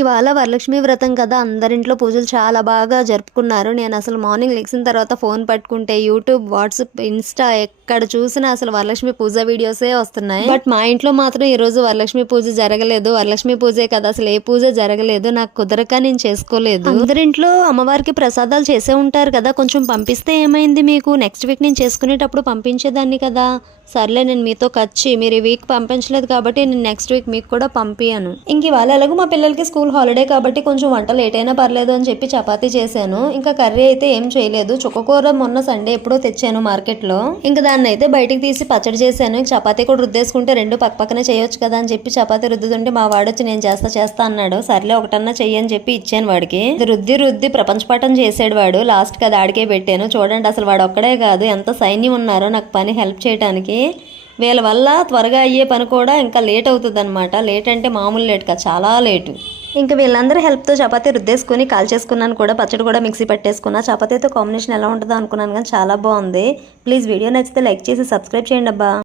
ఇవాళ వరలక్ష్మి వ్రతం కదా, అందరింట్లో పూజలు చాలా బాగా జరుపుకున్నారు. నేను అసలు మార్నింగ్ లెగిసిన తర్వాత ఫోన్ పట్టుకుంటే యూట్యూబ్, వాట్సాప్, ఇన్స్టా ఎక్కడ చూసినా అసలు వరలక్ష్మి పూజ వీడియోసే వస్తున్నాయి. బట్ మా ఇంట్లో మాత్రం ఈరోజు వరలక్ష్మి పూజ జరగలేదు. వరలక్ష్మి పూజే కదా, అసలు ఏ పూజ జరగలేదు. నాకు కుదరక నేను చేసుకోలేదు. అందరింట్లో అమ్మవారికి ప్రసాదాలు చేసే ఉంటారు కదా, కొంచెం పంపిస్తే ఏమైంది మీకు? నెక్స్ట్ వీక్ నేను చేసుకునేటప్పుడు పంపించేదాన్ని కదా. సర్లే, నేను మీతో ఖర్చు మీరు ఈ వీక్ పంపించలేదు కాబట్టి నేను నెక్స్ట్ వీక్ మీకు కూడా పంపియాను. ఇంక ఇవాళ ఎలాగో మా పిల్లలకి స్కూల్ హాలిడే కాబట్టి కొంచెం వంట లేట్ అయినా పర్లేదు అని చెప్పి చపాతీ చేశాను. ఇంకా కర్రీ అయితే ఏం చేయలేదు. చుక్కకూర మొన్న సండే ఎప్పుడో తెచ్చాను మార్కెట్లో. ఇంకా దాన్ని అయితే బయటికి తీసి పచ్చడి చేశాను. చపాతీ కూడా రుద్దేసుకుంటే రెండు పక్కనే చేయొచ్చు కదా అని చెప్పి చపాతీ రుద్దుతుంటే మా వాడు వచ్చి నేను చేస్తా అన్నాడు. సర్లే ఒకటన్నా చెయ్యని చెప్పి ఇచ్చాను వాడికి. రుద్ది ప్రపంచపాఠం చేసాడు వాడు. లాస్ట్ కి అది ఆడికే పెట్టాను. చూడండి అసలు వాడు ఒక్కడే కాదు, ఎంత సైన్యం ఉన్నారో నాకు పని హెల్ప్ చేయడానికి. వీళ్ళ వల్ల త్వరగా అయ్యే పని కూడా ఇంకా లేట్ అవుతుంది అనమాట. లేట్ అంటే మామూలు లేట్ కాదు, చాలా లేటు. ఇంకా వీళ్ళందరూ హెల్ప్తో చపాతీ రుద్దేసుకుని కాల్ చేసుకున్నాను కూడా. పచ్చడి కూడా మిక్సీ పెట్టేసుకున్నా. చపాతీతో కాంబినేషన్ ఎలా ఉంటుందో అనుకున్నాను కానీ చాలా బాగుంది. ప్లీజ్ వీడియో నచ్చితే లైక్ చేసి సబ్స్క్రైబ్ చేయండి అబ్బా.